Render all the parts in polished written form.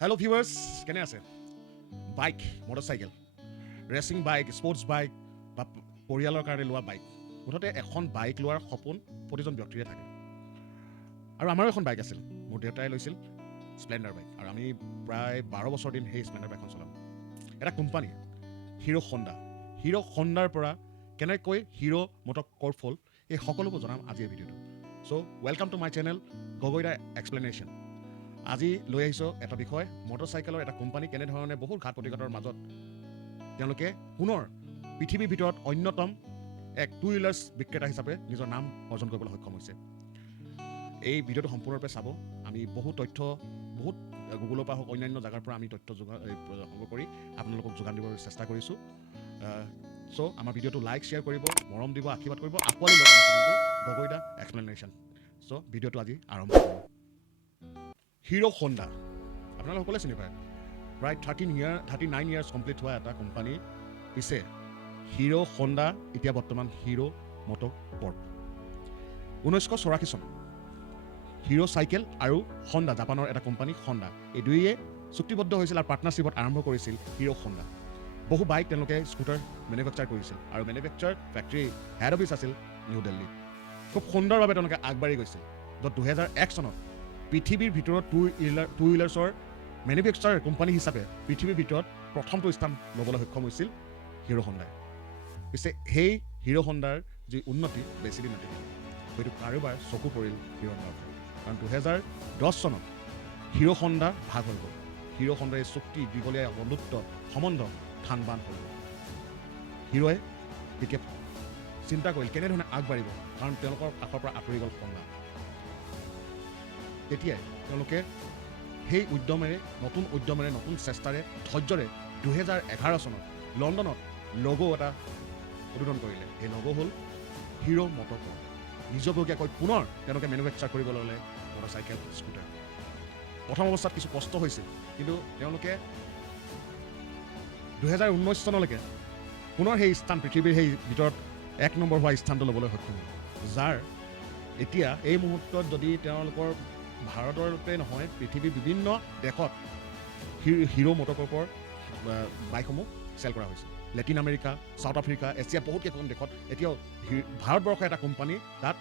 Hello' viewers, কেনে আছে? Bike, motorcycle, racing bike, sports bike বা পৰিয়ালৰ কাৰণে লোৱা বাইক, মুঠতে এখন বাইক লোৱাৰ সপোন প্ৰতিজন ব্যক্তিৰে থাকে। আৰু আমাৰো এখন বাইক আছিল, মোৰ দেউতাই লৈছিল স্প্লেণ্ডাৰ বাইক, আৰু আমি প্ৰায় 12 বছৰ দিন সেই স্প্লেণ্ডাৰ বাইকখন চলাম। এটা কোম্পানী হিৰ' হণ্ডাৰ পৰা কেনেকৈ হিৰ' মটৰ কৰ্প হ'ল, এই সকলোবোৰ জনাম আজিৰ ভিডিঅ'টো। So' welcome to my channel গগৈদা এক্সপ্লেনেশ্যন। আজি লৈ আহিছোঁ এটা বিষয়, মটৰচাইকেলৰ এটা কোম্পানী কেনেধৰণে বহুত ঘাত প্ৰতিঘাতৰ মাজত তেওঁলোকে পুনৰ পৃথিৱীৰ ভিতৰত অন্যতম এক টু হুইলাৰ্ছ বিক্ৰেতা হিচাপে নিজৰ নাম অৰ্জন কৰিবলৈ সক্ষম হৈছে। এই ভিডিঅ'টো সম্পূৰ্ণৰূপে চাব। আমি বহুত গুগলৰ পৰা হওক অন্যান্য জেগাৰ পৰা আমি তথ্য সংগ্ৰহ কৰি আপোনালোকক যোগান দিবলৈ চেষ্টা কৰিছোঁ। চ' আমাৰ ভিডিঅ'টো লাইক শ্বেয়াৰ কৰিব, মৰম দিব, আশীৰ্বাদ কৰিব, আঁকোৱালি ল'ব গগৈদা এক্সপ্লেনেশ্যন। চ' ভিডিঅ'টো আজি আৰম্ভ কৰোঁ। হিৰ' হণ্ডা আপোনালোকে সকলোৱে চিনি পায়, প্ৰায় 39 ইয়াৰ্ছ কমপ্লিট হোৱা এটা কোম্পানী। পিছে হিৰ' হণ্ডা এতিয়া বৰ্তমান হিৰ' মটৰ কৰ্প। 1984 চন হিৰ' চাইকেল আৰু হণ্ডা, জাপানৰ এটা কোম্পানী হণ্ডা, এই দুয়োয়ে চুক্তিবদ্ধ হৈছিল আৰু পাৰ্টনাৰশ্বিপত আৰম্ভ কৰিছিল হিৰ' হণ্ডা। বহু বাইক তেওঁলোকে স্কুটাৰ মেনুফেকচাৰ কৰিছিল আৰু মেনুফেকচাৰ ফেক্টৰী হেড অফিচ আছিল নিউ দিল্লীত। খুব সুন্দৰভাৱে তেওঁলোকে আগবাঢ়ি গৈছিল, য'ত 2001 চনত পৃথিৱীৰ ভিতৰত টু হুইলাৰ্ছৰ মেনুফেকচাৰ কোম্পানী হিচাপে পৃথিৱীৰ ভিতৰত প্ৰথমটো স্থান ল'বলৈ সক্ষম হৈছিল হিৰ' হণ্ডাই। পিছে সেই হিৰ' হণ্ডাৰ যি উন্নতি বেছিদিন নাথাকিল, হয়তো কাৰোবাৰ চকু পৰিল হিৰ' হণ্ডাৰ ওপৰত, কাৰণ 2010 চনত হিৰ' হণ্ডা ভাগ হৈ গ'ল। হিৰ' হণ্ডাৰ এই চুক্তি দীঘলীয়া বন্ধুত্ব সম্বন্ধ থান বান হৈ গ'ল। হিৰ'য়ে তেতিয়া চিন্তা কৰিল কেনেধৰণে আগবাঢ়িব, কাৰণ তেওঁলোকৰ কাষৰ পৰা আঁতৰি গ'ল হণ্ডা। তেতিয়াই তেওঁলোকে সেই নতুন উদ্যমেৰে নতুন চেষ্টাৰে ধৈৰ্যৰে 2011 চনত লণ্ডনত লগো এটা উদ্বোধন কৰিলে। সেই লগো হ'ল হিৰ' মটৰ কৰ্প। নিজাববীয়াকৈ পুনৰ তেওঁলোকে মেনুফেকচাৰ কৰিবলৈ ল'লে মটৰচাইকেল, স্কুটাৰ। প্ৰথম অৱস্থাত কিছু কষ্ট হৈছিল, কিন্তু তেওঁলোকে 2019 চনলৈকে পুনৰ সেই স্থান পৃথিৱীৰ সেই ভিতৰত 1 নম্বৰ হোৱা স্থানটো ল'বলৈ সক্ষম হ'ল, যাৰ এতিয়া এই মুহূৰ্তত যদি তেওঁলোকৰ ভাৰততে নহয় পৃথিৱীৰ বিভিন্ন দেশত হিৰ' মটৰ কৰ্পৰ বাইকসমূহ চেল কৰা হৈছে। Latin America, South Africa, Asia বহুত কেইখন দেশত এতিয়াও ভাৰতবৰ্ষৰ এটা কোম্পানী তাত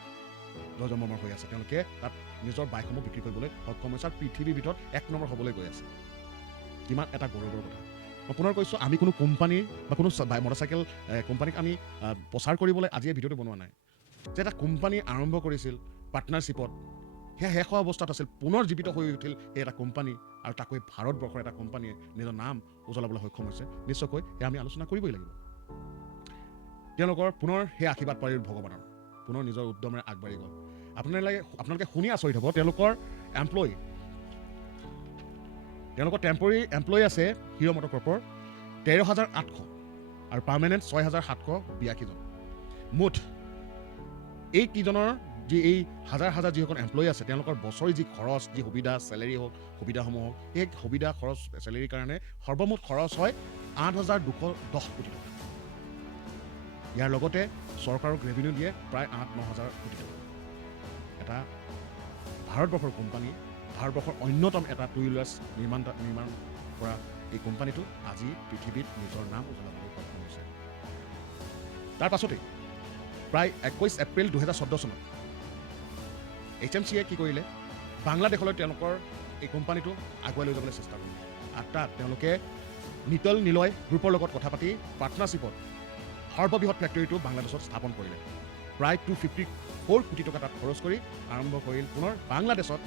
জয়জম্বৰ হৈ আছে। তেওঁলোকে তাত নিজৰ বাইকসমূহ বিক্ৰী কৰিবলৈ সক্ষম হৈছে আৰু পৃথিৱীৰ ভিতৰত 1 নম্বৰ হ'বলৈ গৈ আছে। কিমান এটা গৌৰৱৰ কথা। মই পুনৰ কৈছোঁ, আমি কোনো কোম্পানী বা কোনো মটৰচাইকেল কোম্পানীক আমি প্ৰচাৰ কৰিবলৈ আজি এই ভিডিঅ'টো বনোৱা নাই। যে এটা কোম্পানী আৰম্ভ কৰিছিল পাৰ্টনাৰশ্বিপত, সেয়া শেষ হোৱা অৱস্থাত আছিল, পুনৰ জীৱিত হৈ উঠিল সেই এটা কোম্পানী, আৰু তাকৈ ভাৰতবৰ্ষৰ এটা কোম্পানীয়ে নিজৰ নাম উজ্বলাবলৈ সক্ষম হৈছে। নিশ্চয়কৈ সেয়া আমি আলোচনা কৰিবই লাগিব। তেওঁলোকৰ পুনৰ সেই আশীৰ্বাদ পাৰিল ভগৱানৰ, পুনৰ নিজৰ উদ্যমেৰে আগবাঢ়ি গ'ল। আপোনালোকে শুনি আচৰিত হ'ব, তেওঁলোকৰ টেম্পৰেৰী এমপ্লয়ী আছে হিৰ' মটৰ কৰ্পৰ 13,800 আৰু পাৰ্মানেণ্ট 6,782 জন। মুঠ এই কেইজনৰ এই হাজাৰ যিসকল এমপ্লয়ী আছে, তেওঁলোকৰ বছৰি যি খৰচ, যি সুবিধা, চেলেৰী হওক, সুবিধাসমূহ হওক, সেই সুবিধা খৰচ চেলেৰীৰ কাৰণে সৰ্বমুঠ খৰচ হয় 8,210 কোটি টকা। ইয়াৰ লগতে চৰকাৰক ৰেভিনিউ দিয়ে প্ৰায় 8-9 কোটি টকা। এটা ভাৰতবৰ্ষৰ কোম্পানী, ভাৰতবৰ্ষৰ অন্যতম এটা টু হুইলাৰ্ছ নিৰ্মাণ কৰা এই কোম্পানীটো আজি পৃথিৱীত নিজৰ নাম উজ্বলাবলৈ সক্ষম হৈছে। তাৰ পাছতেই প্ৰায় 21 এপ্ৰিল 2014 চনত HMCয়ে কি কৰিলে, বাংলাদেশলৈ তেওঁলোকৰ এই কোম্পানীটো আগুৱাই লৈ যাবলৈ চেষ্টা কৰিলে। আৰু তাত তেওঁলোকে নিটল নিলয় গ্ৰুপৰ লগত কথা পাতি পাৰ্টনাৰশ্বিপত সৰ্ববৃহৎ ফেক্টৰীটো বাংলাদেশত স্থাপন কৰিলে। প্ৰায় 254 কোটি টকা তাত খৰচ কৰি আৰম্ভ কৰিল পুনৰ বাংলাদেশত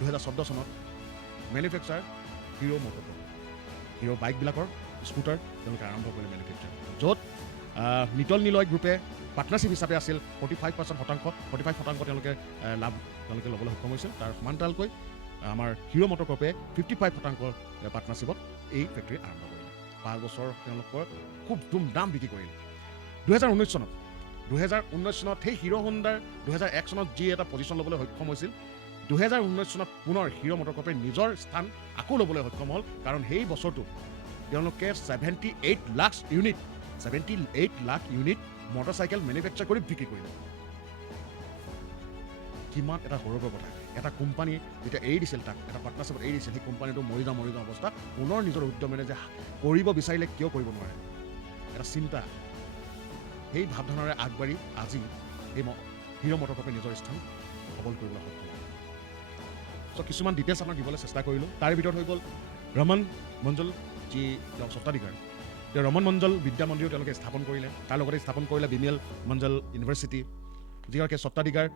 2014 চনত মেনুফেকচাৰ হিৰ' মটৰ কৰ্প। হিৰ' বাইকবিলাকৰ স্কুটাৰ তেওঁলোকে আৰম্ভ কৰিলে মেনুফেকচাৰ, য'ত নিটল নিলয় গ্ৰুপে পাৰ্টনাৰশ্বিপ হিচাপে আছিল 45% তেওঁলোকে লাভ ল'বলৈ সক্ষম হৈছিল। তাৰ সমান্তৰালকৈ আমাৰ হিৰ' মটৰ কৰ্পে 55% পাৰ্টনাৰশ্বিপত এই ফেক্টৰী আৰম্ভ কৰিলে। 5 বছৰ তেওঁলোকৰ খুব ধুমধাম বিক্ৰী কৰিলে। 2019 চনত সেই হিৰ' হণ্ডাৰ 2001 চনত যি এটা পজিশ্যন ল'বলৈ সক্ষম হৈছিল, 2019 চনত পুনৰ হিৰ' মটৰ কৰ্পে নিজৰ স্থান আকৌ ল'বলৈ সক্ষম হ'ল, কাৰণ সেই বছৰটো তেওঁলোকে 78 লাখ ইউনিট মটৰচাইকেল মেনুফেকচাৰ কৰি বিক্ৰী কৰিলে। কিমান এটা গৌৰৱৰ কথা। এটা কোম্পানী যেতিয়া এৰি দিছিল, তাক এটা পাৰ্টনাৰশ্বিপত এৰি দিছিল, সেই কোম্পানীটো মৰি যাওঁ অৱস্থা পুনৰ নিজৰ উদ্যমেৰে যে কৰিব বিচাৰিলে কিয় কৰিব নোৱাৰে, এটা চিন্তা, সেই ভাৱধাৰণাৰে আগবাঢ়ি আজি এই হিৰ' মটৰ কৰ্পে নিজৰ স্থান সবল কৰিবলৈ সক্ষম হ'ল। চ' কিছুমান ডিটেইলছ আপোনাক দিবলৈ চেষ্টা কৰিলোঁ। তাৰ ভিতৰত হৈ গ'ল ৰমন মঞ্জল, যি তেওঁ স্বত্বাধিকাৰ, তেওঁ ৰমন মঞ্জল বিদ্যা মন্দিৰো তেওঁলোকে স্থাপন কৰিলে। তাৰ লগতে স্থাপন কৰিলে বিমিয়েল মঞ্জল ইউনিভাৰ্চিটি, যিগৰাকী স্বত্বাধিকাৰ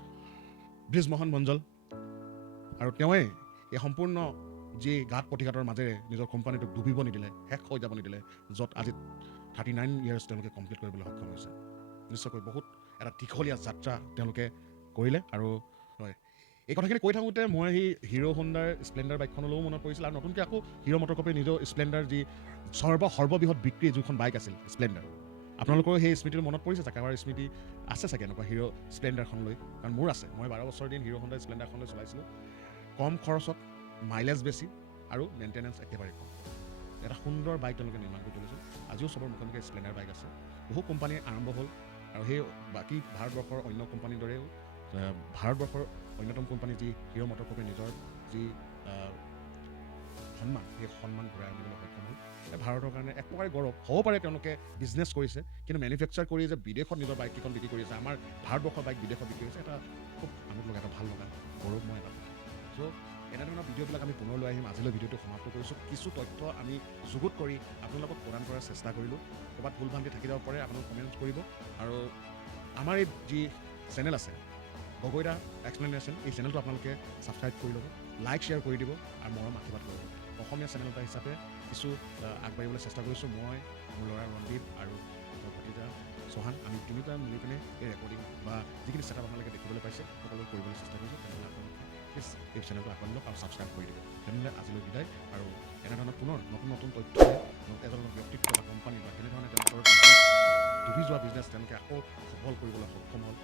ব্ৰিজমোহন মঞ্জল, আৰু তেওঁৱে এই সম্পূৰ্ণ যি ঘাট প্ৰতিঘাতৰ মাজেৰে নিজৰ কোম্পানীটোক ডুবিব নিদিলে, শেষ হৈ যাব নিদিলে, য'ত আজি 39 ইয়াৰ্ছ তেওঁলোকে কমপ্লিট কৰিবলৈ সক্ষম হৈছে। নিশ্চয়কৈ বহুত এটা দীঘলীয়া যাত্ৰা তেওঁলোকে কৰিলে। আৰু হয়, এই কথাখিনি কৈ থাকোঁতে মই সেই হিৰ' হোণ্ডাৰ স্প্লেণ্ডাৰ বাইকখনলৈও মনত পৰিছিল, আৰু নতুনকৈ আকৌ হিৰ' মটৰ কৰ্পে নিজৰ স্প্লেণ্ডাৰ, যি সৰ্ববৃহৎ বিক্ৰী যিখন বাইক আছিল স্প্লেণ্ডাৰ, আপোনালোকৰ সেই স্মৃতিটো মনত পৰিছে চাগে, কাৰোবাৰ স্মৃতি আছে চাগে এনেকুৱা হিৰ' স্প্লেণ্ডাৰখন লৈ, কাৰণ মোৰ আছে। মই 12 বছৰ দিন হিৰ' হোণ্ডা স্প্লেণ্ডাৰখন লৈ চলাইছিলোঁ, কম খৰচত, মাইলেজ বেছি, আৰু মেইনটেনেঞ্চ একেবাৰে কম। এটা সুন্দৰ বাইক তেওঁলোকে নিৰ্মাণ কৰি তুলিছিল। আজিও চবৰ মুখে স্প্লেণ্ডাৰ বাইক আছে। বহু কোম্পানী আৰম্ভ হ'ল, আৰু সেই বাকী ভাৰতবৰ্ষৰ অন্য কোম্পানীৰ দৰেও ভাৰতবৰ্ষৰ অন্যতম কোম্পানী যি হিৰ' মটৰ কৰ্পে নিজৰ যি সন্মান, সেই সন্মান ঘূৰাই আনিবলৈ সক্ষম হ'ল। ভাৰতৰ কাৰণে এক প্ৰকাৰে গৌৰৱ হ'ব পাৰে। তেওঁলোকে বিজনেছ কৰিছে, কিন্তু মেনুফেকচাৰ কৰি যে বিদেশত নিজৰ বাইককেইখন বিক্ৰী কৰিছে, আমাৰ ভাৰতবৰ্ষৰ বাইক বিদেশত বিক্ৰী কৰিছে, এটা খুব আমোদ লগা, এটা ভাল লগা গৌৰৱময় এটা। চ' এনেধৰণৰ ভিডিঅ'বিলাক আমি পুনৰ লৈ আহিম। আজিলৈ ভিডিঅ'টো সমাপ্ত কৰিছোঁ। কিছু তথ্য আমি যুগুত কৰি আপোনালোকক প্ৰদান কৰাৰ চেষ্টা কৰিলোঁ। ক'ৰবাত ভুল ভ্ৰান্তি থাকি যাব পাৰে, আপোনালোকে কমেণ্ট কৰিব। আৰু আমাৰ এই যি চেনেল আছে গগৈদা এক্সপ্লেনেশ্যন, এই চেনেলটো আপোনালোকে ছাবস্ক্ৰাইব কৰি ল'ব, লাইক শ্বেয়াৰ কৰি দিব, আৰু মৰম আশীৰ্বাদ কৰিব। অসমীয়া চেনেল এটা হিচাপে কিছু আগবাঢ়িবলৈ চেষ্টা কৰিছোঁ। মই, মোৰ ল'ৰা ৰঞ্জিত আৰু মোৰ ভতিজা চৌহান, আমি তিনিটা মিলি পিনে এই ৰেকৰ্ডিং বা যিখিনি ছেটআপ আপোনালোকে দেখিবলৈ পাইছে সকলো কৰিবলৈ চেষ্টা কৰিছোঁ। তেনেহ'লে আপোনালোকে প্লিজ এই চেনেলটো আঁকোৱালি লওক আৰু ছাবস্ক্ৰাইব কৰি দিব। তেনেহ'লে আজিলৈ বিদায়। আৰু এনেধৰণৰ পুনৰ নতুন তথ্যৰে এজন ব্যক্তিত্ব বা কোম্পানী বা কেনেধৰণে তেওঁলোকৰ ডুবি যোৱা বিজনেছ তেওঁলোকে আকৌ সফল কৰিবলৈ সক্ষম হ'ল,